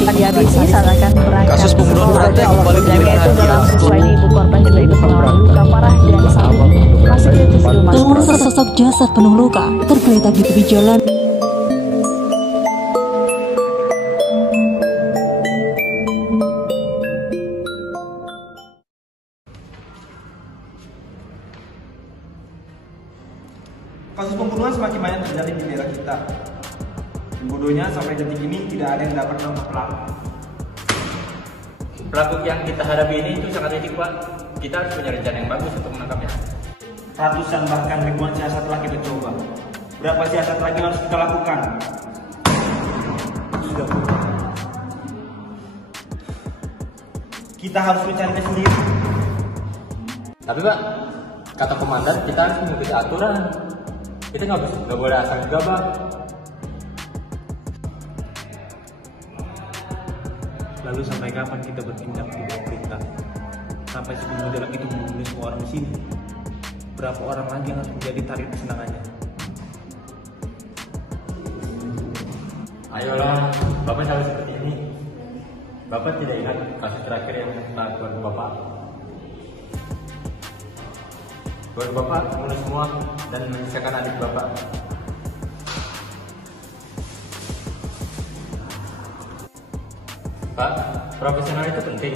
akan dihabisi saat akan berangkat. Kasus pembunuhan beratnya kembali menjadi Itu dalam perhatian. siswa ini ibu korban juga ikut mengalami luka parah dan saat ini masih kritis di rumah Namun sakit. sesosok jasad penuh luka tergeletak di tepi jalan. Kasus pembunuhan semakin banyak terjadi di daerah kita. Dan bodohnya sampai detik ini tidak ada yang dapat menangkap pelaku. Pelaku yang kita hadapi ini itu sangat licik, Pak. Kita harus punya rencana yang bagus untuk menangkapnya. Ratusan bahkan ribuan siasat telah kita coba. Berapa siasat lagi yang harus kita lakukan? Kita harus mencarinya sendiri. Tapi, Pak, kata komandan kita harus mengikuti aturan. Kita nggak boleh asal gegabah. Lalu sampai kapan kita bertindak di bawah perintah? Sampai sebelum jalan itu membunuh semua orang di sini. Berapa orang lagi yang harus menjadi tarik kesenangannya? Ayolah, Bapak selalu seperti ini. Bapak tidak ingat kasus terakhir yang melakukan Bapak. Keluarga Bapak membunuh semua dan menyisakan adik Bapak. Pak, profesional itu penting,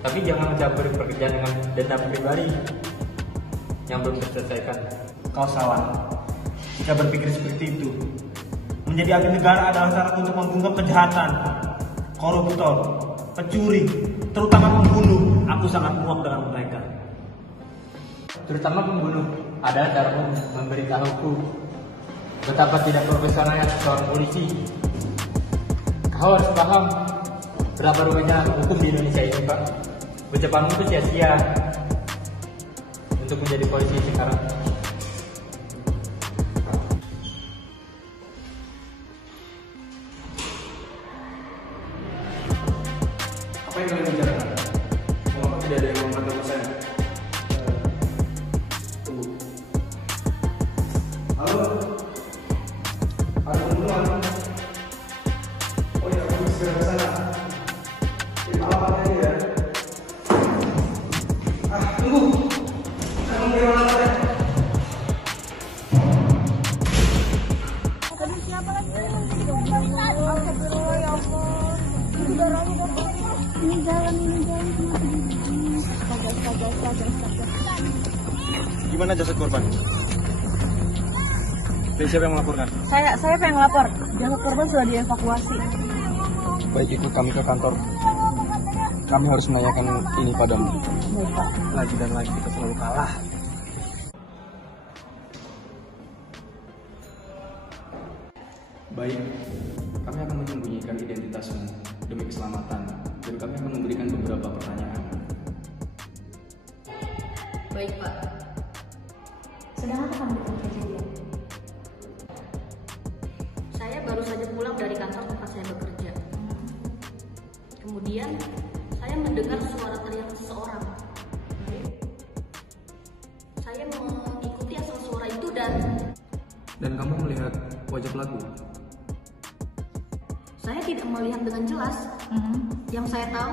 tapi jangan mencampuri pekerjaan dengan dendam pribadi yang belum terselesaikan. Kau salah. Jika berpikir seperti itu, menjadi abdi negara adalah syarat untuk membungkam kejahatan, koruptor, pencuri, terutama pembunuh. Aku sangat muak dengan mereka. Terutama pembunuh, ada cara memberitahuku betapa tidak profesionalnya seorang polisi. Kau harus paham berapa rumitnya hukum di Indonesia ini, Pak. Ucapanmu itu sia-sia untuk menjadi polisi sekarang. Apa yang kalian bicarakan? Mengapa tidak ada yang membantu saya? Tunggu. Halo? Ada pembunuhan? Oh ya, aku segera ke sana. Alamatnya ya. Tunggu. Saya mengirim alamatnya. Tadi siapa lagi? Astagfirullah, ya Allah. Itu darahnya udah banyak. Ini jalan. Astaga. Gimana jasad korban? Dari siapa yang melaporkan? Saya pengen lapor. Jasad korban sudah dievakuasi. Baik, ikut kami ke kantor. Kami harus menanyakan ini padamu. Baik, Pak. Lagi dan lagi kita selalu kalah. Baik, kami akan menyembunyikan identitasmu demi keselamatan dan kami akan memberikan beberapa pertanyaan. Baik, Pak. Sedang apa kamu bekerja? Saya baru saja pulang dari kantor tempat saya bekerja. Kemudian saya mendengar suara teriak seseorang. Saya mengikuti asal suara itu Dan kamu melihat wajah pelaku? saya tidak melihat dengan jelas. Yang saya tahu,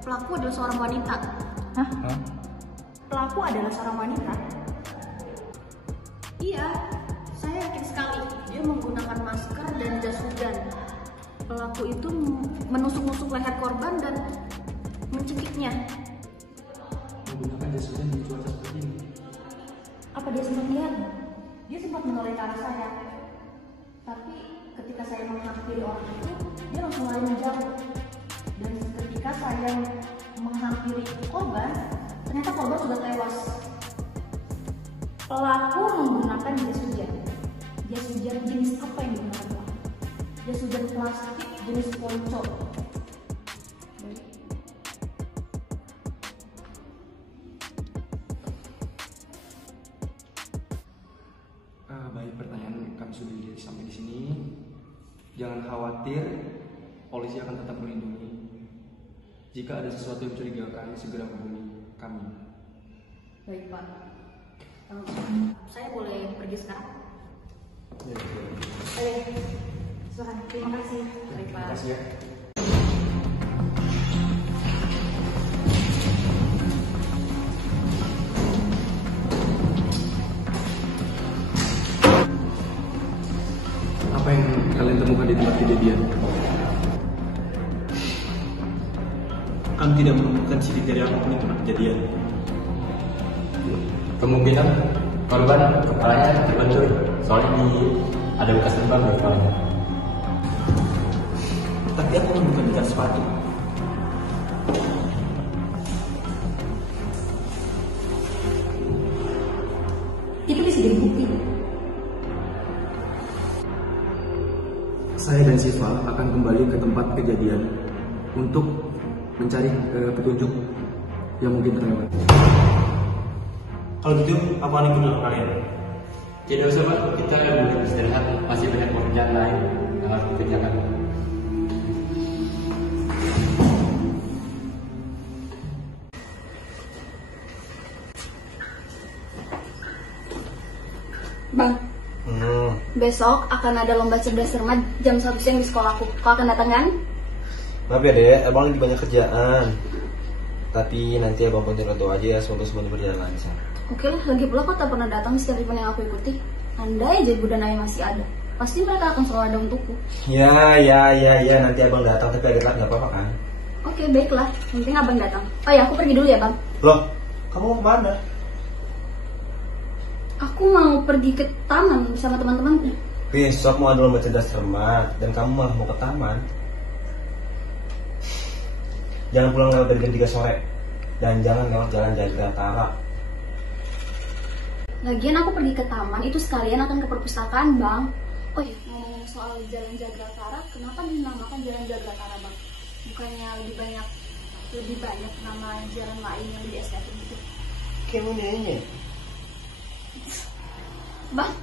pelaku adalah seorang wanita. Hah? Pelaku adalah seorang wanita? Iya, saya yakin sekali. Dia menggunakan masker dan jas hujan. Pelaku itu menusuk-nusuk leher korban dan mencekiknya. Menggunakan jas hujan di cuaca seperti ini. Apa dia sempat melihat? Dia sempat menoleh ke arah saya. Tapi ketika saya menghampiri orang itu, dia langsung lari menjauh. Dan ketika saya menghampiri korban, ternyata korban sudah tewas. Pelaku menggunakan jas hujan. Jas hujan jenis apa yang digunakan pelaku? Jas hujan plastik jenis ponco. Baik, pertanyaan kami sudah sampai di sini. Jangan khawatir, polisi akan tetap melindungi. Jika ada sesuatu yang mencurigakan, segera hubungi kami. Baik, Pak. Saya boleh pergi sekarang? Ya, Oke, silakan. Terima kasih. Baik, Pak. terima kasih ya. kejadian. Kami tidak menemukan sidik jari apapun di tempat kejadian. Kemungkinan korban kepalanya terbentur, soalnya ada bekas lubang di kepalanya. Tapi aku menemukan jejak sepatu. Itu bisa jadi bukti. Saya dan Siva akan kembali ke tempat kejadian untuk mencari petunjuk yang mungkin terlewat. Kalau gitu, aku akan ikut dengan kalian. Tidak usah Pak, kita boleh istirahat, masih banyak pekerjaan lain yang harus dikerjakan. Bang, besok akan ada lomba cerdas cermat jam 1 siang di sekolahku. Kau akan datang kan? Maaf ya dek, abang lagi banyak kerjaan. Tapi nanti abang konten doa aja ya, semoga semuanya berjalan lancar. Oke lah, lagi pula kau tak pernah datang di setiap event yang aku ikuti. Andai aja Ibu dan Ayah masih ada, pasti mereka akan selalu ada untukku. Ya, nanti abang datang tapi agak telat nggak apa-apa kan? Oke, baiklah. Yang penting abang datang. Oh ya, aku pergi dulu ya bang. Loh, kamu mau kemana? Aku mau pergi ke taman bersama teman-temanku. Besok mau ada lomba cerdas cermat dan kamu malah mau ke taman. Jangan pulang lewat dari jam 3 sore dan jangan lewat jalan Jagatara. Lagian aku pergi ke taman itu sekalian akan ke perpustakaan bang. Oh iya, ngomong soal jalan Jagatara, kenapa dinamakan jalan Jagatara bang? Bukannya lebih banyak nama jalan lain yang lebih estetik gitu? Kayak mau nyanyi. Bang,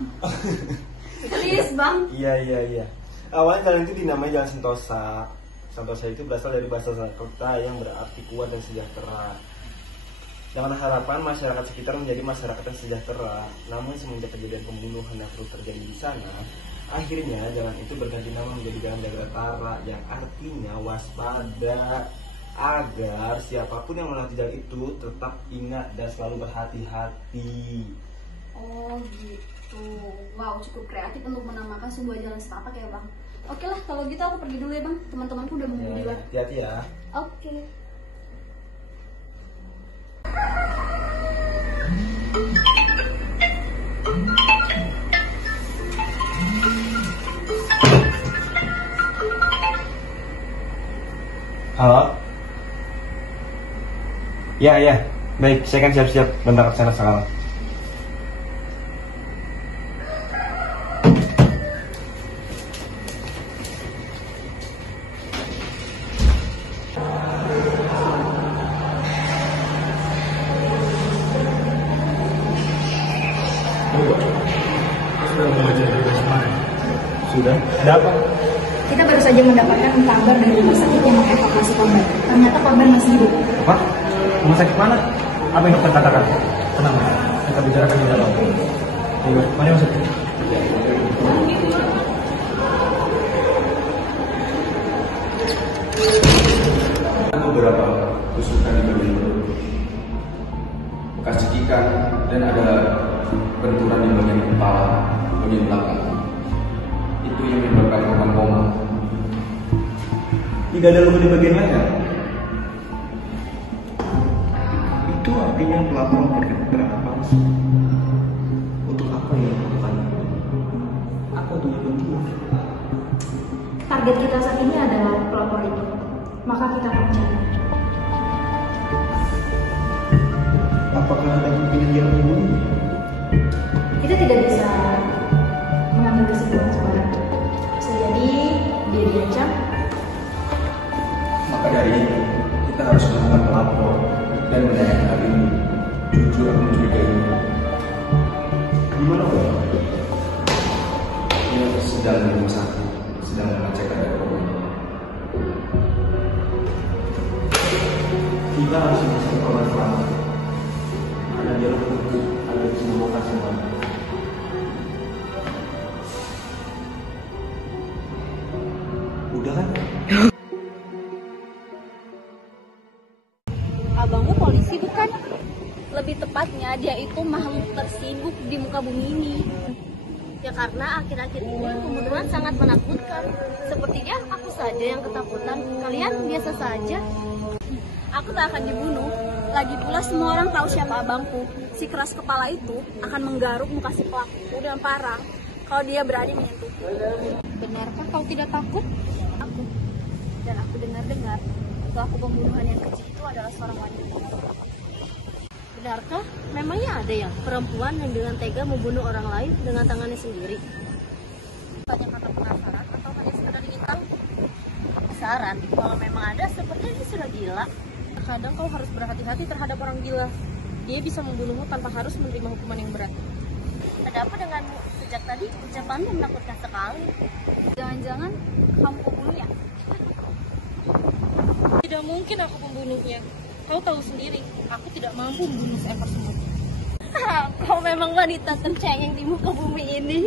please bang. Iya. Awalnya jalan itu dinamai Jalan Sentosa. Sentosa itu berasal dari bahasa Sanskerta yang berarti kuat dan sejahtera. Dengan harapan masyarakat sekitar menjadi masyarakat yang sejahtera. Namun semenjak kejadian pembunuhan yang terus terjadi di sana, akhirnya jalan itu berganti nama menjadi Jalan Jagatara, yang artinya waspada, agar siapapun yang melewati jalan itu tetap ingat dan selalu berhati-hati. Oh gitu. Wow, cukup kreatif untuk menamakan sebuah jalan setapak ya bang. Oke lah, kalau gitu aku pergi dulu ya bang. Teman-temanku udah menunggu di luar. Hati-hati ya. Oke. Halo? Ya. Baik, saya akan siap-siap bentar ke sana sekarang. Sudah? Ada apa? Kita baru saja mendapatkan kabar dari rumah sakit yang mengevakuasi korban. Ternyata korban masih hidup. Apa? Rumah sakit mana? Apa yang dokter katakan? Tenang, kita bicarakan di dalam. Ayo, mari masuk. Beberapa tusukan di bagian perut, bekas cekikan, dan ada benturan di bagian kepala, bagian belakang. Itu yang menyebabkan korban koma. Tidak ada luka di bagian leher. Itu artinya pelaku memberikan keterangan palsu. Untuk apa yang dilakukan? Apa tujuan dia? Target kita saat ini adalah pelapor itu. Maka kita akan mencari. Apakah ada kemungkinan dia membunuh? Kita tidak bisa mengambil kesimpulan sekarang. Bisa jadi dia diancam. Maka dari itu, kita harus melakukan pelapor dan menanyakan hal ini. Jujur aku mencurigainya. Gimana Bang? Dia sedang di rumah sakit, sedang mengecek ada korban. Kita harus mencari korban selamat. Karena dia lebih ada di semua lokasi Bang. Udah kan? Abangmu polisi bukan? Lebih tepatnya dia itu makhluk tersibuk di muka bumi ini. Ya karena akhir-akhir ini pembunuhan sangat menakutkan. Sepertinya aku saja yang ketakutan. Kalian biasa saja. Aku tak akan dibunuh. Lagi pula semua orang tahu siapa abangku. Si keras kepala itu akan menggaruk muka si pelaku dengan parah kalau dia berani menyentuhku. Benarkah kau tidak takut? Aku. Dan aku dengar-dengar pelaku pembunuhan yang kecil itu adalah seorang wanita. Benarkah memangnya ada yang perempuan yang dengan tega membunuh orang lain dengan tangannya sendiri? Banyak kata penasaran atau hanya sekedar ingin tahu? Penasaran, kalau memang ada sepertinya dia sudah gila. Kadang kau harus berhati-hati terhadap orang gila. Dia bisa membunuhmu tanpa harus menerima hukuman yang berat. Ada apa denganmu? Sejak tadi ucapanmu menakutkan sekali. Jangan-jangan kamu pembunuhnya? Tidak mungkin aku pembunuhnya. Kau tahu sendiri, aku tidak mampu membunuh seekor semut. Kau memang wanita tercengeng di muka bumi ini.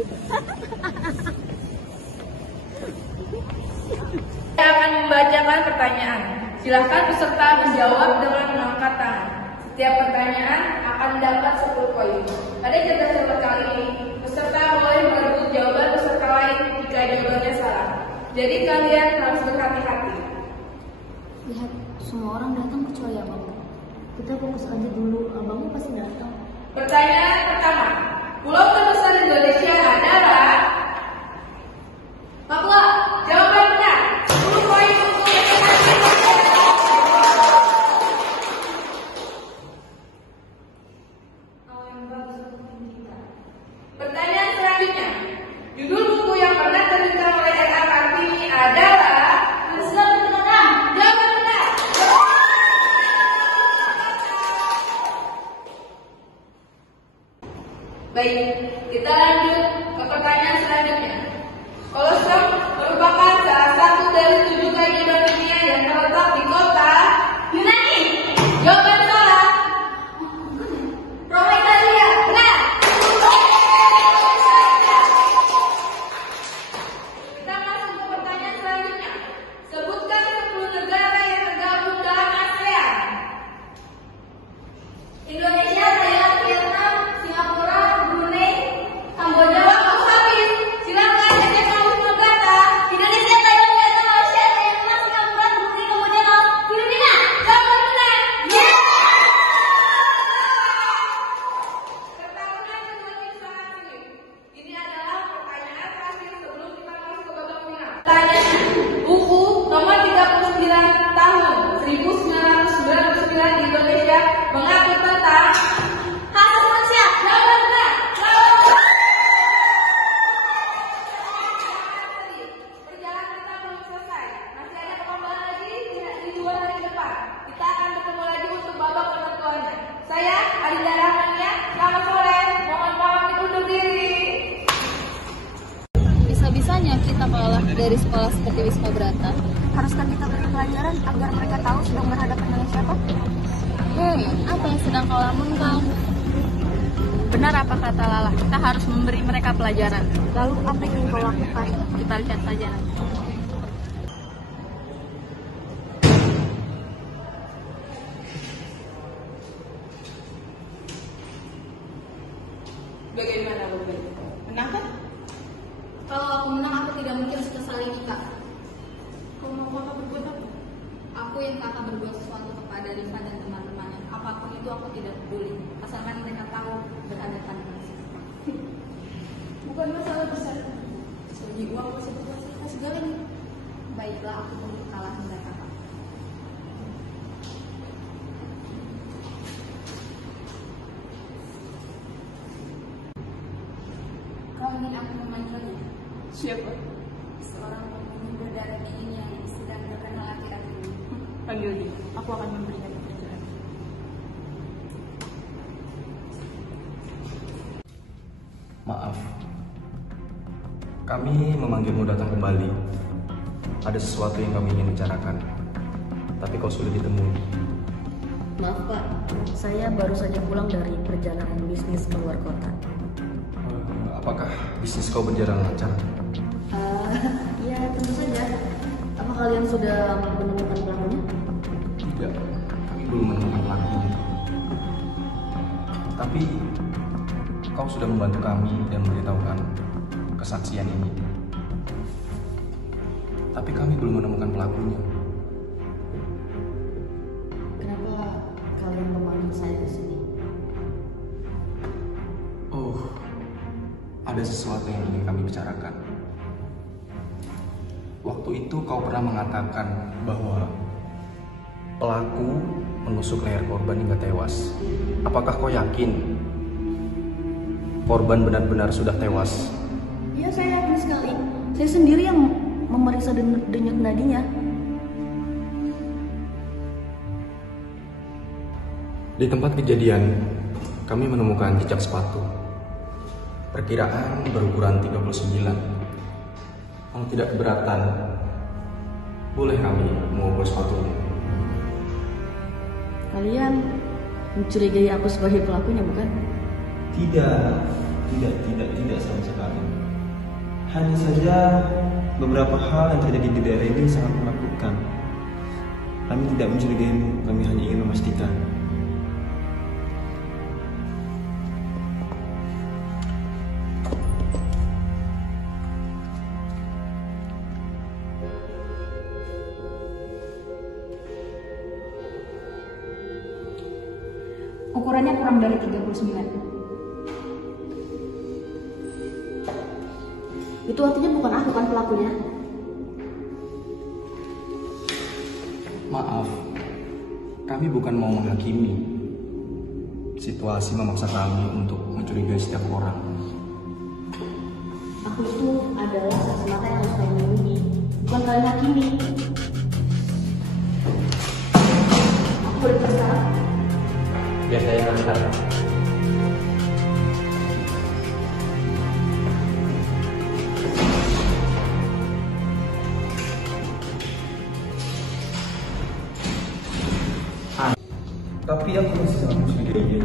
Saya akan membacakan pertanyaan. Silakan peserta menjawab dengan mengangkat tangan. Setiap pertanyaan akan mendapat 10 poin. Pada cerdas kali ini, peserta boleh merebut jawaban peserta lain jika jawabannya salah. Jadi kalian harus berhati-hati. Lihat, semua orang datang kecuali abangmu. Kita fokus aja dulu, abangmu pasti datang. Pertanyaan pertama, pulau terbesar di Indonesia adalah Papua. Jawaban benar. 10 poin untuk Pertanyaan selanjutnya, judul buku yang pernah terbitkan oleh R.A. Kartini adalah Islam Benar. Jawaban benar. Baik, kita lanjut ke pertanyaan selanjutnya. Kolostrum merupakan salah satu dari 7 keajaiban dunia yang terletak di kota Yunani. Jawaban salah. Roma, Italia. Benar. Kita masuk ke pertanyaan selanjutnya. Sebutkan 10 negara yang tergabung dalam ASEAN. Indonesia, Thailand, Vietnam, Singapura, Brunei, Kamboja. Waktu habis. Silakan cek kamu negara. Indonesia, Thailand, Vietnam, Malaysia, Myanmar, Singapura, Brunei, Kamboja, Filipina. Jawaban benar. Yes. Pertarungan semakin sangat sulit. Ini adalah pertanyaan terakhir sebelum kita masuk ke babak final. Pertanyaan buku nomor 39 tahun 1999 di Indonesia mengatur tentang hak asasi manusia. Jawaban benar. Perjalanan kita belum selesai. Masih ada perkembangan lagi di 2 hari depan. Kita akan bertemu lagi untuk babak penentuannya. Saya Adinda Rahmania. Selamat sore. Mohon pamit undur diri. Bisa-bisanya kita kalah dari sekolah seperti Wisma Brata. Haruskah kita beri pelajaran agar mereka tahu sedang berhadapan dengan siapa? Apa yang sedang kau lamunkan? Benar apa kata Lala, kita harus memberi mereka pelajaran. Lalu apa yang kau lakukan? Kita lihat saja nanti. Bagaimana Bobi? Menang kan? Kalau aku menang, aku tidak mungkin sekesal ini, Kak. Kau mau kakak berbuat apa? Aku yang kakak berbuat sesuatu kepada Rifa dan teman-temannya. Apapun itu aku tidak peduli. Asalkan mereka tahu berhadapan dengan siapa. Bukan masalah besar. Segi uang masih berkuasa segalanya. Baiklah, aku untuk kalah mereka, Kak. Kau ingin aku memanggilnya? Siapa? Seorang pembunuh berdarah dingin yang sedang terkenal akhir-akhir ini. Panggil dia. Aku akan memberinya pekerjaan. Maaf, kami memanggilmu datang kembali. Ada sesuatu yang kami ingin bicarakan, tapi kau sudah ditemui. Maaf Pak, saya baru saja pulang dari perjalanan bisnis keluar kota. Apakah bisnis kau berjalan lancar? Ya tentu saja. Apa kalian sudah menemukan pelakunya? Tidak, kami belum menemukan pelakunya. Tapi kau sudah membantu kami dan memberitahukan kesaksian ini. Tapi kami belum menemukan pelakunya. Kenapa kalian memanggil saya ke sini? Oh, ada sesuatu yang ingin kami bicarakan. Waktu itu kau pernah mengatakan bahwa pelaku menusuk leher korban hingga tewas. Apakah kau yakin korban benar-benar sudah tewas? Iya, saya yakin sekali. Saya sendiri yang memeriksa denyut nadinya. Di tempat kejadian, kami menemukan jejak sepatu. Perkiraan berukuran 39. Kalau tidak keberatan, boleh kami mengukur sepatunya. Kalian mencurigai aku sebagai pelakunya, bukan? Tidak sama sekali. Hanya saja beberapa hal yang terjadi di daerah ini sangat menakutkan. Kami tidak mencurigaimu, kami hanya ingin memastikan. Ukurannya kurang dari 39. Itu artinya bukan aku kan pelakunya? Maaf, kami bukan mau menghakimi. Situasi memaksa kami untuk mencurigai setiap orang. Aku itu adalah saksi mata yang harus kalian lindungi, bukan kalian hakimi. Aku boleh sekarang? Biar saya antar. Tapi aku masih sangat mencurigai.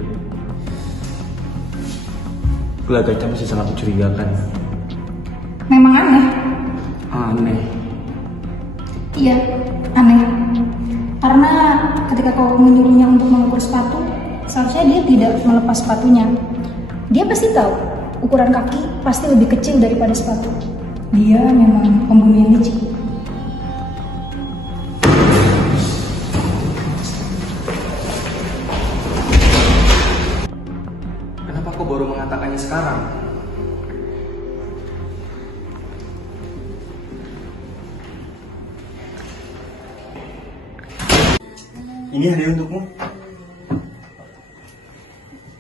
Gelagatnya masih sangat mencurigakan. Memang aneh. Aneh. Iya, aneh. Karena ketika kau menyuruhnya untuk mengukur sepatu, seharusnya dia tidak melepas sepatunya. Dia pasti tahu ukuran kaki pasti lebih kecil daripada sepatu. Dia memang pembunuh yang licik. Kenapa kau baru mengatakannya sekarang? Ini hadiah untukmu.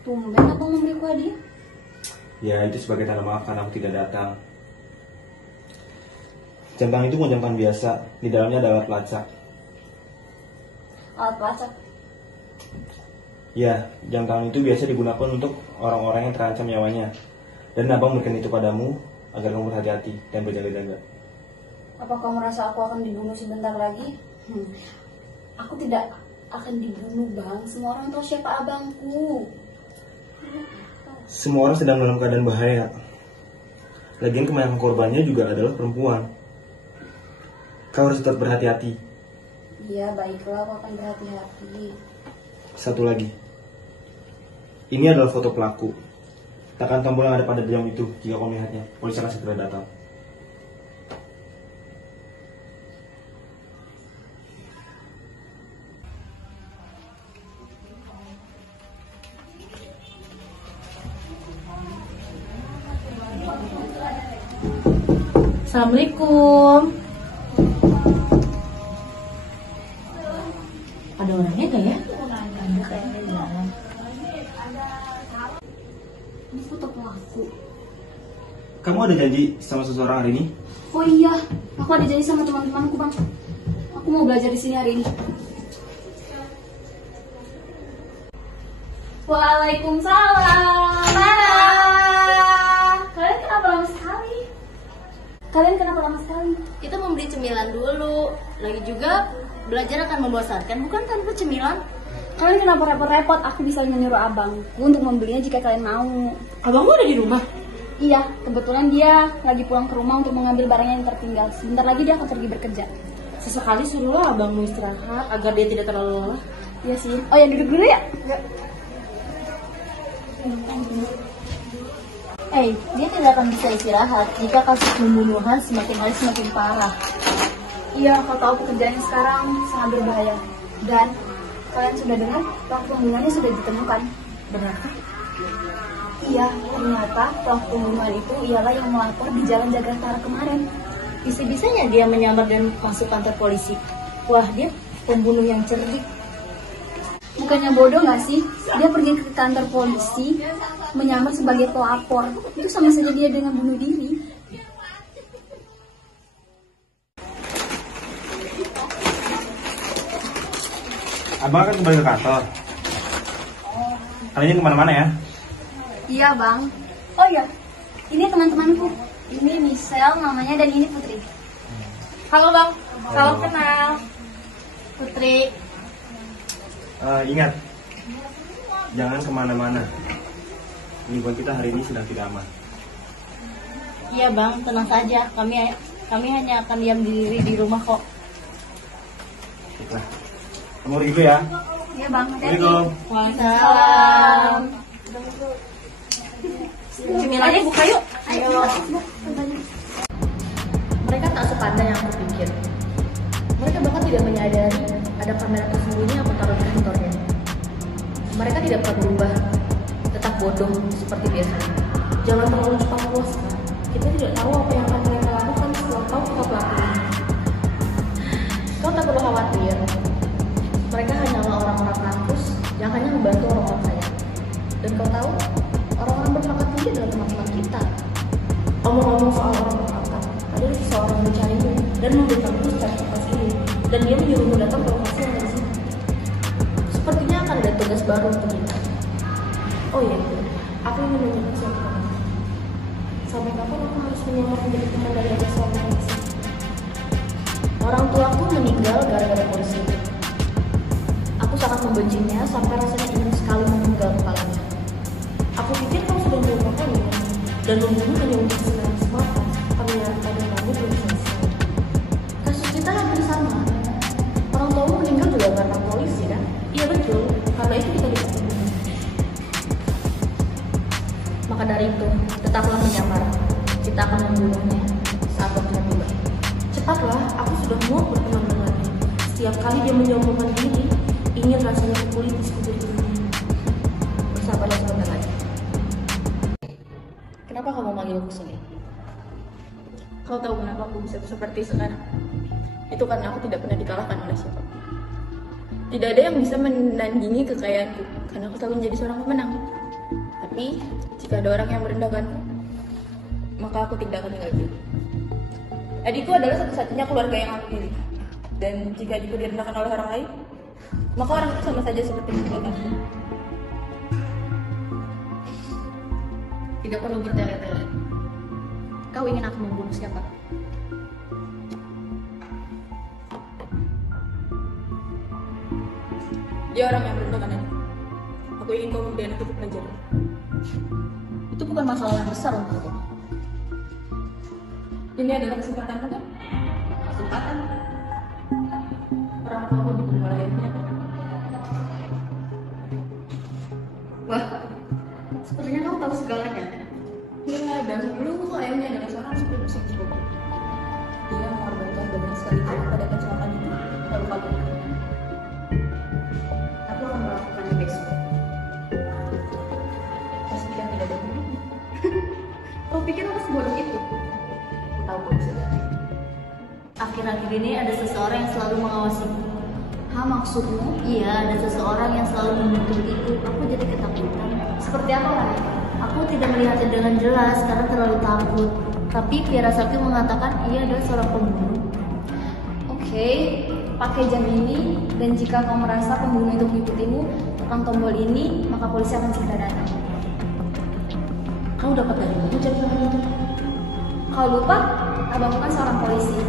Tumben abang memberiku hadiah. Ya, itu sebagai tanda maaf karena aku tidak datang. Jam tangan itu bukan jam tangan biasa. Di dalamnya ada alat pelacak. Alat pelacak? Ya, jam tangan itu biasa digunakan untuk orang-orang yang terancam nyawanya. Dan abang memberikan itu padamu agar kamu berhati-hati dan berjaga-jaga. Apa kamu merasa aku akan dibunuh sebentar lagi? Aku tidak akan dibunuh, Bang. Semua orang tahu siapa abangku. Semua orang sedang dalam keadaan bahaya. Lagian kebanyakan korbannya juga adalah perempuan. Kau harus tetap berhati-hati. Iya, baiklah, aku akan berhati-hati. Satu lagi. Ini adalah foto pelaku. Tekan tombol yang ada pada jam itu jika kau melihatnya. Polisi akan segera datang. Assalamualaikum. Ada orangnya gak ya? Ini foto pelaku. Kamu ada janji sama seseorang hari ini? Oh iya, aku ada janji sama teman-temanku, Bang. Aku mau belajar di sini hari ini. Waalaikumsalam. Kalian kenapa lama sekali? Kita membeli cemilan dulu. Lagi juga belajar akan membosankan, bukan tanpa cemilan. Kalian kenapa repot-repot? Aku bisa menyuruh abangku untuk membelinya jika kalian mau. Abangmu ada di rumah? Iya, kebetulan dia lagi pulang ke rumah untuk mengambil barangnya yang tertinggal. Sebentar lagi dia akan pergi bekerja. Sesekali suruhlah abangmu istirahat agar dia tidak terlalu lelah. Iya sih. Oh ya, duduk dulu ya. Dia tidak akan bisa istirahat jika kasus pembunuhan semakin hari semakin parah. Iya, kau tahu pekerjaannya sekarang sangat berbahaya. Dan kalian sudah dengar pelaku pembunuhannya sudah ditemukan. Benarkah? Iya, ternyata pelaku pembunuhan itu ialah yang melapor di Jalan Jakarta kemarin. Bisa-bisanya dia menyamar dan masuk kantor polisi. Wah, dia pembunuh yang cerdik. Bukannya bodoh nggak sih? Dia pergi ke kantor polisi, menyamar sebagai pelapor. Itu sama saja dia dengan bunuh diri. Abang akan kembali ke kantor. Kali ini kemana-mana ya? Iya, Bang. Oh iya, ini teman-temanku. Ini Michelle namanya dan ini Putri. Halo Bang, salam kenal. Putri. Ingat, jangan kemana-mana. Lingkungan kita hari ini sedang tidak aman. Iya, Bang, tenang saja. Kami hanya akan diam diri di rumah kok. Baiklah, kamu pergi dulu ya. Iya, Bang. Assalamualaikum. Waalaikumsalam. Cemilannya buka yuk. Ayo. Mereka tak sepandai yang aku pikir. Mereka bahkan tidak menyadari ada kamera tersembunyi yang aku taruh di kantornya. Mereka tidak pernah berubah, tetap bodoh seperti biasa. Jangan terlalu cepat puas, kan? Kita tidak tahu apa yang akan mereka lakukan setelah tahu kita pelakunya. Kau tak perlu khawatir. Mereka hanyalah orang-orang kampus yang hanya membantu orang-orang kaya. Dan kau tahu, orang-orang berpangkat tinggi adalah teman-teman kita. Omong-omong soal orang berpangkat, ada seseorang mencarimu dan memberitahu secara tepat ini, dan dia menyuruhmu datang ke lokasi yang ada di sini. Sepertinya akan ada tugas baru untuk kita. Oh iya, aku ingin menanyakan suatu hal. Sampai kapan aku harus menyamar menjadi teman dari anak suami polisi? Orang tuaku meninggal gara-gara polisi itu. Aku sangat membencinya sampai rasanya ingin sekali memenggal kepalanya. Aku pikir kau sudah melupakannya dan membunuh hanya untuk senang semata. Ternyata dan kamu belum selesai. Kasus kita hampir sama. Orang tuamu meninggal juga karena polisi kan? Iya betul, karena itu kita dibunuh. Maka dari itu, tetaplah menyamar. Kita akan membunuhnya saat waktunya tiba. Cepatlah, aku sudah muak berteman dengannya. Setiap kali dia menyombongkan diri, ingin rasanya pulih di sekitar dirinya. Bersabarlah sebentar lagi. Kenapa kamu manggilku sini? Kau tahu kenapa aku bisa seperti sekarang? Itu karena aku tidak pernah dikalahkan oleh siapapun. Tidak ada yang bisa menandingi kekayaanku, karena aku selalu menjadi seorang pemenang. Tapi, jika ada orang yang merendahkanku, maka aku tidak akan tinggal diam. Adikku adalah satu-satunya keluarga yang aku pilih. Dan jika adikku direndahkan oleh orang lain, maka orang itu sama saja seperti merendahkanku. Tidak perlu bertele-tele. Kau ingin aku membunuh siapa? Dia orang yang merendahkan adikku. Aku ingin kau memberi anak itu pelajaran. Itu bukan masalah yang besar untukku. Ini adalah kesempatanmu kan? Kesempatan. Orang tuamu dibunuh oleh ayahnya. Wah, sepertinya kamu tahu segalanya. Iya, dan sebelumku ayahnya adalah seorang supir bus yang cukup. Dia mengorbankan banyak sekali orang pada kecelakaan itu, lalu kabur. Aku akan melakukannya besok. Pastikan tidak ada bunuh. Kau pikir aku sebodoh itu? Aku tahu kau bisa dari. Akhir-akhir ini ada seseorang yang selalu mengawasiku. Maksudmu? Iya, ada seseorang yang selalu membentuk itu. Aku jadi ketakutan. Seperti apa, Rai? Aku tidak melihatnya dengan jelas karena terlalu takut. Tapi firasatku mengatakan ia adalah seorang pembunuh. Oke, pakai jam ini, dan jika kau merasa pembunuh itu mengikutimu, tekan tombol ini, maka polisi akan segera datang. Kau dapat dari mana jam itu? Kau lupa? Abangku kan seorang polisi.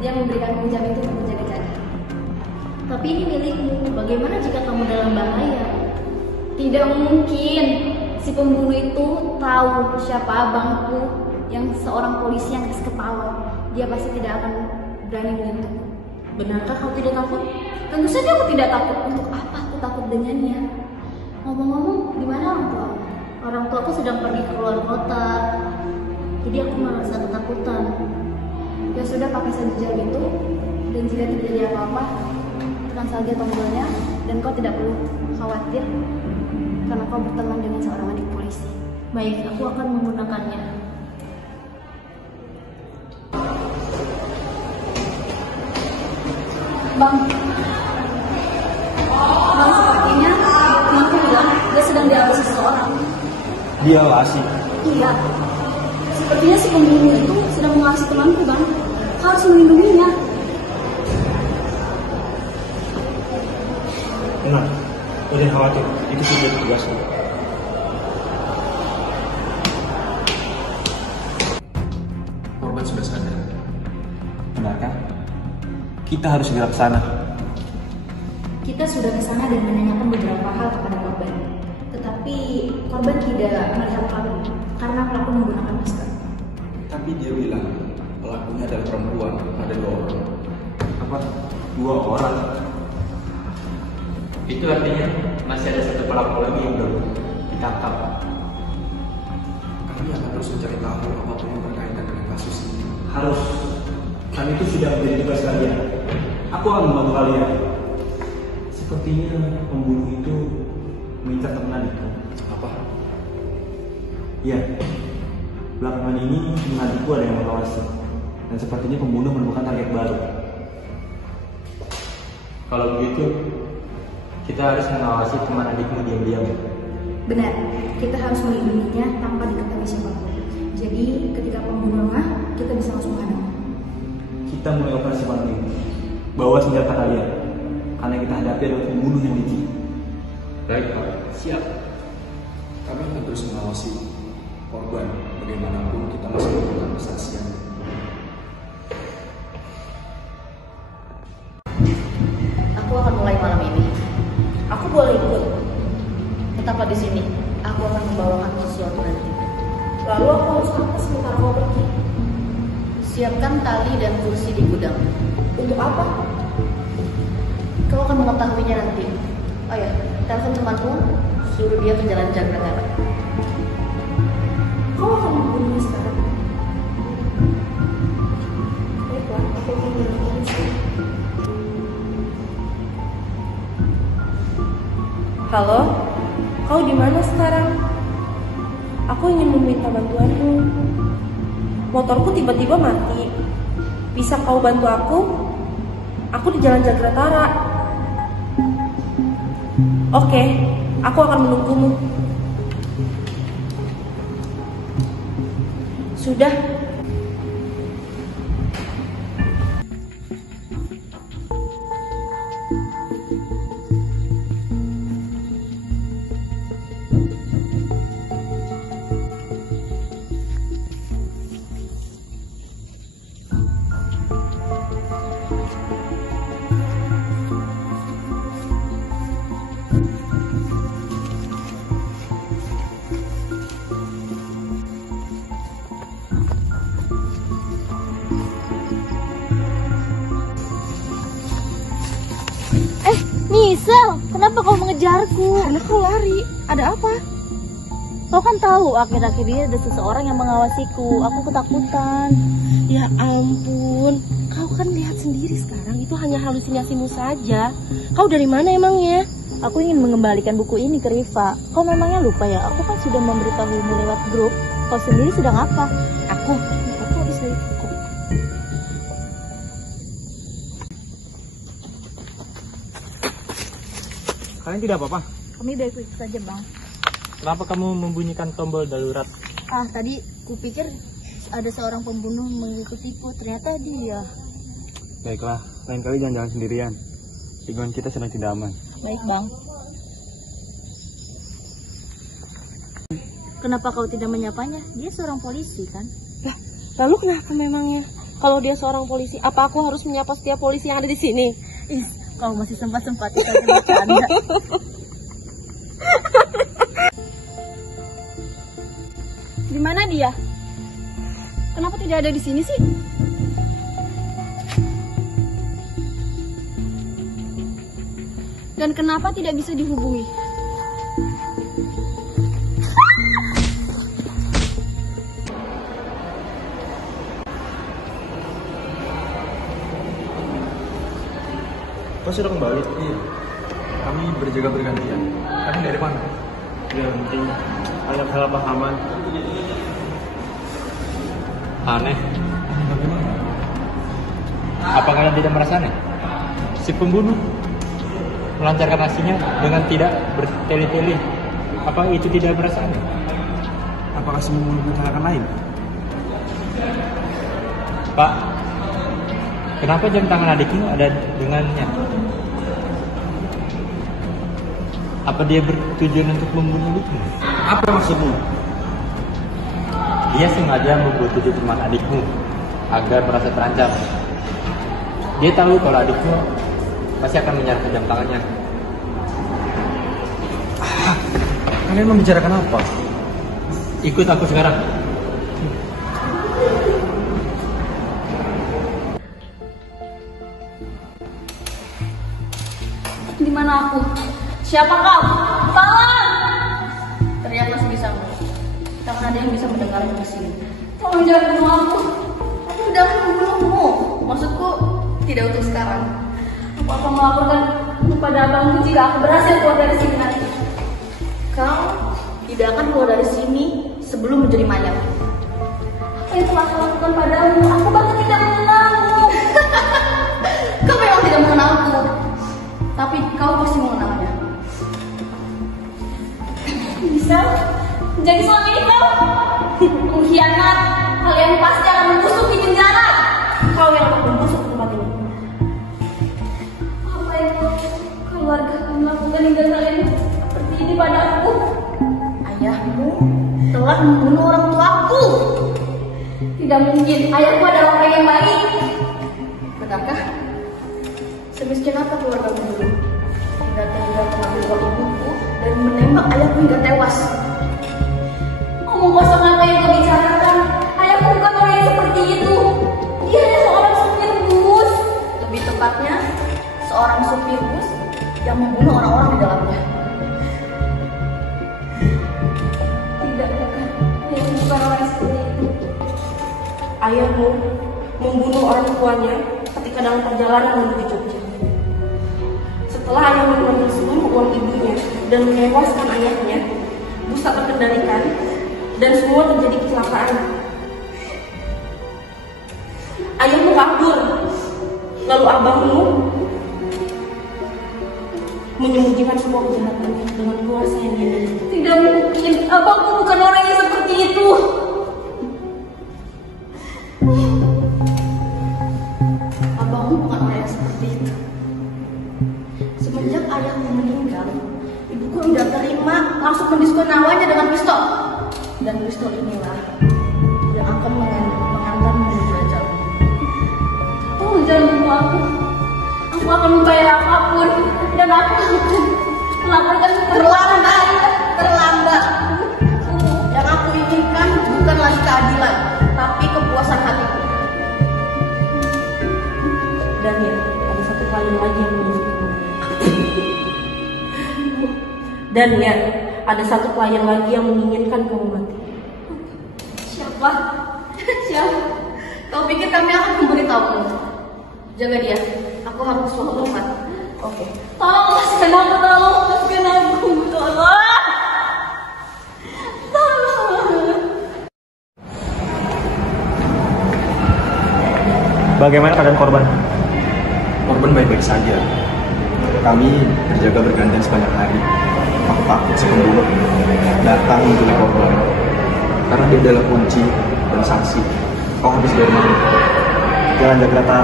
Dia memberikan jam itu untuk menjaga-jaga. Tapi ini milikmu. Bagaimana jika kamu dalam bahaya? Tidak mungkin. Si pembunuh itu tahu siapa abangku yang seorang polisi yang keras kepala. Dia pasti tidak akan berani menyentuh. Benarkah kau tidak takut? Tentu saja aku tidak takut. Untuk apa aku takut dengannya? Ngomong-ngomong, di mana orang tua? Orang tua aku sedang pergi ke luar kota, jadi aku merasa ketakutan. Ya sudah, pakai saja jam itu, dan jika terjadi apa-apa, tekan saja tombolnya, dan kau tidak perlu khawatir karena kau berteman dengan seorang adik polisi. Baik, aku akan menggunakannya. Bang, sepertinya temanku bilang dia sedang diawasi seseorang. Diawasi? Iya, sepertinya si pembunuh itu sedang mengawasi temanku, Bang. Harus melindunginya. Tenang, jangan khawatir, itu sudah tugasnya. Korban sudah sadar. Benarkah? Kita harus segera ke sana. Kita sudah ke sana dan menanyakan beberapa hal kepada korban. Tetapi korban tidak melihat pelaku karena pelaku menggunakan masker. Tapi dia bilang pelakunya adalah perempuan, ada 2 orang. Apa? 2 orang? Itu artinya masih ada satu pelaku lagi yang belum ditangkap. Kami akan terus mencari tahu apapun yang berkaitan dengan kasus ini. Harus. Kan itu sudah menjadi tugas kalian. Aku akan membantu kalian. Sepertinya pembunuh itu mengincar teman adikku. Apa? Iya. Belakangan ini teman adikku ada yang mengawasi. Dan sepertinya pembunuh menemukan target baru. Kalau begitu, kita harus mengawasi teman adikmu diam-diam. Benar, kita harus melindunginya tanpa diketahui siapapun. Jadi ketika pembunuh lengah, kita bisa langsung hadang. Kita mulai operasi malam ini. Bawa senjata kalian. Karena yang kita hadapi adalah pembunuh yang licik. Baik, Pak. Siap. Kami akan terus mengawasi korban bagaimanapun kita masih melakukan kesaksian. Aku akan mulai malam ini. Aku boleh ikut. Tetaplah di sini. Aku akan membawakan sesuatu nanti. Lalu aku harus apa sementara kau pergi? Siapkan tali dan kursi di gudang. Untuk apa? Kau akan mengetahuinya nanti. Oh ya, telepon temanmu, suruh dia ke Jalan Jakarta. Kau akan membunuhnya sekarang? Baiklah, aku akan melakukan sekarang. Halo, kau di mana sekarang? Aku ingin meminta bantuanmu. Motorku tiba-tiba mati. Bisa kau bantu aku? Aku di Jalan Jagratara. Oke, aku akan menunggumu. Sudah. Misal, kenapa kau mengejarku? Karena kau lari. Ada apa? Kau kan tahu akhir-akhir ini ada seseorang yang mengawasiku. Aku ketakutan. Ya ampun, kau kan lihat sendiri sekarang itu hanya halusinasimu saja. Kau dari mana emangnya? Aku ingin mengembalikan buku ini ke Riva. Kau memangnya lupa ya? Aku kan sudah memberitahumu lewat grup. Kau sendiri sedang apa? Aku habis dari toko. Kalian tidak apa-apa? Kami baik-baik saja, Bang. Kenapa kamu membunyikan tombol darurat? Tadi kupikir ada seorang pembunuh mengikutiku, ternyata dia. Baiklah, lain kali jangan jalan sendirian. Lingkungan kita sedang tidak aman. Baik, Bang. Kenapa kau tidak menyapanya? Dia seorang polisi, kan? Lah, lalu kenapa memangnya? Kalau dia seorang polisi, apa aku harus menyapa setiap polisi yang ada di sini? Kau masih sempat-sempatnya saja bercanda. Di mana dia? Kenapa tidak ada di sini sih? Dan kenapa tidak bisa dihubungi? Kau sudah kembali? Iya. Kami berjaga bergantian. Kami dari mana? Ya, mungkin ada kesalahpahaman. Aneh. Apa kalian tidak merasa aneh? Si pembunuh melancarkan aksinya dengan tidak bertele-tele. Apa itu tidak merasa aneh? Apakah si pembunuh mencelakan lain? Pak, kenapa jam tangan adikmu ada dengannya? Apa dia bertujuan untuk membunuh adikmu? Apa maksudmu? Dia sengaja membuat tujuh teman adikmu agar merasa terancam. Dia tahu kalau adikmu pasti akan menyerahkan jam tangannya. Kalian membicarakan apa? Ikut aku sekarang. Di mana aku? Siapa kau? Tolong! Teriak masih bisa. Takkan ada yang bisa mendengar di sini. Tolong jangan bunuh aku. Aku sudah akan membunuhmu. Maksudku tidak untuk sekarang. Aku akan melaporkan kepada abangku jika aku berhasil keluar dari sini nanti. Kau tidak akan keluar dari sini sebelum menjadi mayat. Apa yang telah kau lakukan padamu? Aku bahkan tidak mengenalmu. Kau memang tidak mengenalku. Tapi kau pasti mengenalnya. Bisa menjadi suami kau. Pengkhianat. Kalian pasti akan membusuk di penjara. Kau yang akan membusuk di tempat ini. Apa yang keluarga kamu lakukan hingga kalian seperti ini pada aku? Ayahmu telah membunuh orang tuaku. Tidak mungkin. Ayahku adalah orang yang baik. Benarkah? Semiskin apa keluarga dulu? Hingga tega mengambil ibuku dan menembak ayahku hingga tewas. Omong kosong apa yang kau bicarakan? Ayahku bukan orang yang seperti itu. Dia hanya seorang supir bus. Lebih tepatnya, seorang supir bus yang membunuh orang-orang di dalamnya. Tidak, bukan. Ayahku bukan orang yang seperti itu. Ayahmu membunuh orang tuanya ketika dalam perjalanan menuju Jogja. Setelah ayahmu mengambil seluruh uang ibunya dan menewaskan ayahnya, bus tak terkendalikan dan semua terjadi kecelakaan. Ayahmu kabur, lalu abangmu menyembunyikan semua kejahatannya dengan kuasa yang dia miliki. Tidak mungkin. Abangku bukan orang yang seperti itu. Abangmu bukan orang yang seperti itu. Semenjak ayahmu meninggal, ibuku tidak terima langsung mendiskon nyawanya dengan pistol. Dan pistol inilah yang akan mengantar menuju ajal. Oh, jangan bunuh aku. Aku akan membayar apapun dan aku akan melaporkan terlambat. Yang aku inginkan bukan lagi keadilan, tapi kepuasan hatiku. Dan ya, ada satu klien lagi yang menunjukkan. Dan ya, ada satu klien lagi yang menginginkan kamu mati. Siapa? Siapa? Kau pikir kami akan memberitahumu? Jaga dia. Aku harus ke suatu tempat. Oke. Tolong lepaskan aku, tolong lepaskan aku, tolong. Tolong. Bagaimana keadaan korban? Korban baik-baik saja. Kami berjaga bergantian sepanjang hari. Aku takut si pembunuh datang menculik korban. Karena dia adalah kunci dan saksi. Kau habis dari mana? Jalan Jakarta.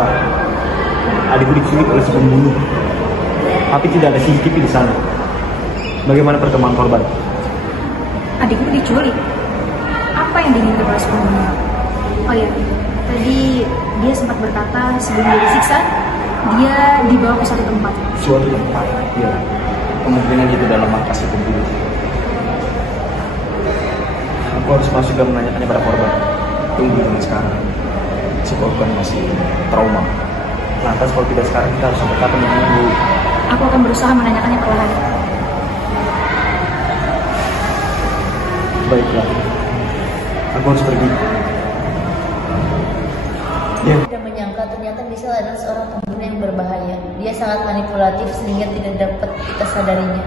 Adikku diculik oleh si pembunuh. Tapi tidak ada CCTV di sana. Bagaimana perkembangan korban? Adikku diculik. Apa yang diinginkan oleh si pembunuh? Oh ya, tadi dia sempat berkata sebelum dia disiksa, dia dibawa ke suatu tempat. Suatu tempat, ya. Kemungkinan itu dalam markas si pembunuh. Aku harus masuk dan menanyakannya pada korban. Tunggu dengan sekarang. Si korban masih trauma. Lantas kalau tidak sekarang kita harus berkata menunggu. Aku akan berusaha menanyakannya perlahan. Baiklah. Aku harus pergi. Tidak menyangka ternyata Michelle adalah seorang pembunuh yang berbahaya. Dia sangat manipulatif sehingga tidak dapat kita sadarinya.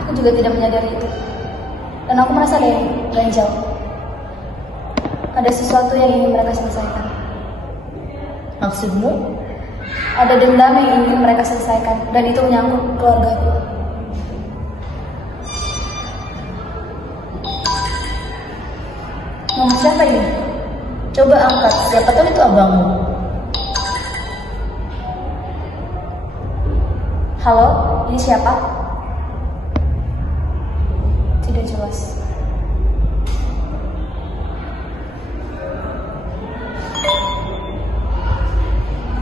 Aku juga tidak menyadari itu. Dan aku merasa ada yang ganjal. Ada sesuatu yang ingin mereka selesaikan. Maksudmu? Ada dendam yang ingin mereka selesaikan, dan itu menyangkut keluargaku. Nomor siapa ini? Coba angkat, siapa tahu itu abangmu. Halo, ini siapa? Tidak jelas.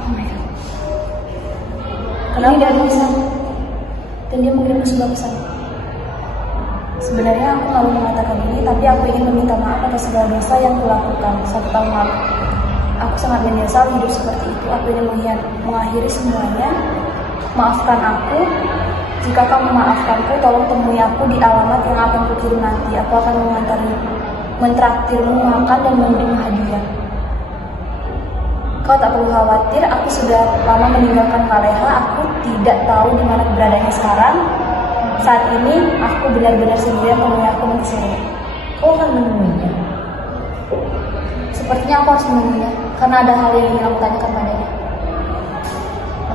Oh my god. Kenapa dari pesan? Dan dia mengirim sebuah pesan. Sebenarnya aku malu mengatakan ini, tapi aku ingin meminta maaf atas segala dosa yang kulakukan 1 tahun lalu. Aku sangat menyesal hidup seperti itu. Aku ingin mengakhiri semuanya. Maafkan aku. Jika kamu memaafkanku, tolong temui aku di alamat yang akan kukirim nanti. Aku akan mentraktirmu makan dan memberimu hadiah. Kau tak perlu khawatir, aku sudah lama meninggalkan Kaleha. Aku tidak tahu di mana keberadaannya sekarang. Saat ini aku benar-benar sendirian menemui aku di sini. Kau akan menemuinya? Sepertinya aku harus menemuinya, karena ada hal yang ingin aku tanyakan padanya.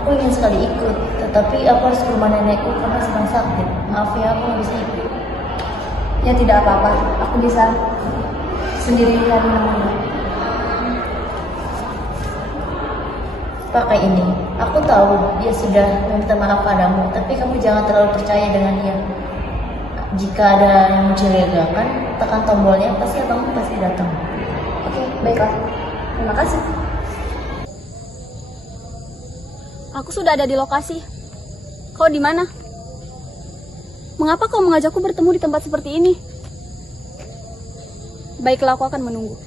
Aku ingin sekali ikut, tetapi aku harus ke rumah nenekku karena sedang sakit. Maaf ya, aku nggak bisa ikut. Ya tidak apa-apa, aku bisa sendiri cari menemuinya. Pakai ini. Aku tahu dia sudah meminta maaf padamu, tapi kamu jangan terlalu percaya dengan dia. Jika ada yang mencurigakan, tekan tombolnya, pasti abangmu pasti datang. Oke, baiklah. Terima kasih. Aku sudah ada di lokasi. Kau di mana? Mengapa kau mengajakku bertemu di tempat seperti ini? Baiklah, aku akan menunggu.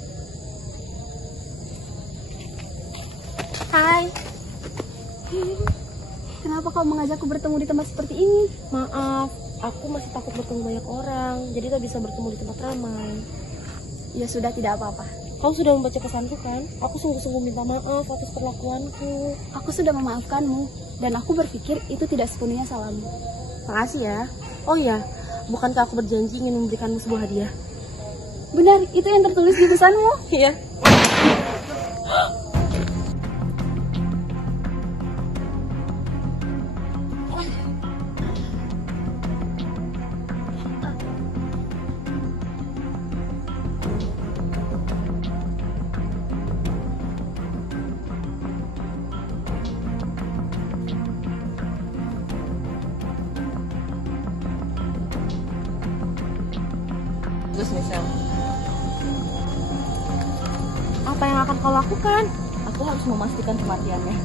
Hai. Kenapa kau mengajakku bertemu di tempat seperti ini? Maaf, aku masih takut bertemu banyak orang, jadi tak bisa bertemu di tempat ramai. Ya sudah, tidak apa-apa. Kau sudah membaca pesanku kan? Aku sungguh-sungguh minta maaf atas perlakuanku. Aku sudah memaafkanmu, dan aku berpikir itu tidak sepenuhnya salahmu. Makasih ya. Oh ya, bukankah aku berjanji ingin memberikanmu sebuah hadiah? Benar, itu yang tertulis di pesanmu. Iya. Terus Michelle, apa yang akan kau lakukan? Aku harus memastikan kematiannya.